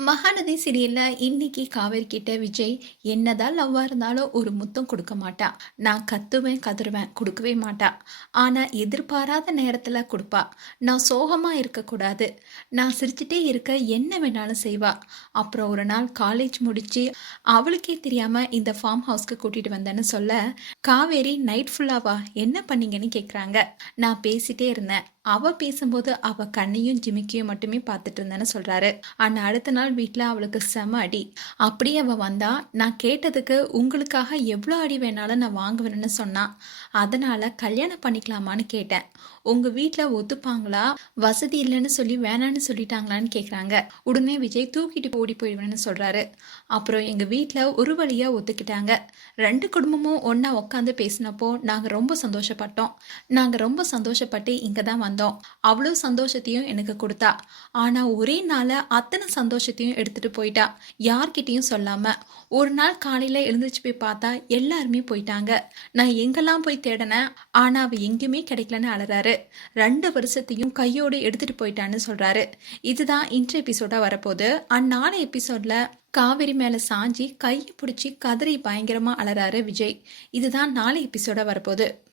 மகாநதி சீரியல்ல இன்னைக்கு காவேரி கிட்ட விஜய் என்னதான் லவ்வா இருந்தாலும் ஒரு முத்தம் கொடுக்க மாட்டா. நான் கத்துவேன் கதறுவேன் கொடுக்கவே மாட்டா. ஆனா எதிர்பாராத நேரத்துல கொடுப்பா. நான் சோகமா இருக்கக்கூடாது. நான் சிரிச்சுட்டே இருக்க என்ன வேணாலும் செய்வா. அப்புறம் ஒரு நாள் காலேஜ் முடிச்சு அவளுக்கே தெரியாம இந்த ஃபார்ம் ஹவுஸ்க்கு கூட்டிட்டு வந்தேன்னு சொல்ல காவேரி நைட் ஃபுல்லாவா என்ன பண்ணீங்கன்னு கேக்குறாங்க. நான் பேசிட்டே இருந்தேன். அவ பேசும்போது அவ கண்ணையும் ஜிமிக்கையும் மட்டுமே பார்த்துட்டு இருந்தேன்னு சொல்றாரு. ஆனா அடுத்த நாள் வீட்டில் அவளுக்கு செம அடி. அப்படியே அவ வந்தா நான் கேட்டதுக்கு உங்களுக்காக எவ்வளோ அடி வேணாலும் நான் வாங்குவேன்னு சொன்னா. அதனால கல்யாணம் பண்ணிக்கலாமான்னு கேட்டேன். உங்க வீட்டில் ஒத்துப்பாங்களா? வசதி இல்லைன்னு சொல்லி வேணான்னு சொல்லிட்டாங்களான்னு கேட்குறாங்க உடனே விஜய் தூக்கிட்டு ஓடி போயிடுவேன்னு சொல்றாரு. அப்புறம் எங்க வீட்டில் ஒரு வழியா ஒத்துக்கிட்டாங்க. ரெண்டு குடும்பமும் ஒன்னா உட்காந்து பேசினப்போ நாங்க ரொம்ப சந்தோஷப்பட்டோம். நாங்க ரொம்ப சந்தோஷப்பட்டு இங்க தான் வந்தோம். அவ்வளோ சந்தோஷத்தையும் எனக்கு கொடுத்தா. ஆனால் ஒரே நாளில் அத்தனை சந்தோஷத்தையும் எடுத்துகிட்டு போயிட்டா. யார்கிட்டையும் சொல்லாமல் ஒரு நாள் காலையில் எழுந்திரிச்சு போய் பார்த்தா எல்லாருமே போயிட்டாங்க. நான் எங்கெல்லாம் போய் தேடினேன்? ஆனால் அவள் எங்கேயுமே கிடைக்கலன்னு அழறாரு ரெண்டு வருஷத்தையும் கையோடு எடுத்துகிட்டு போயிட்டான்னு சொல்கிறாரு இதுதான் இன்ட்ரு எபிசோடாக வரப்போகுது. அந்நாளை எபிசோடில் காவேரி மேலே சாஞ்சி கையை பிடிச்சி கதறி பயங்கரமாக அலறாரு விஜய். இதுதான் நாளை எபிசோடா வரப்போகுது.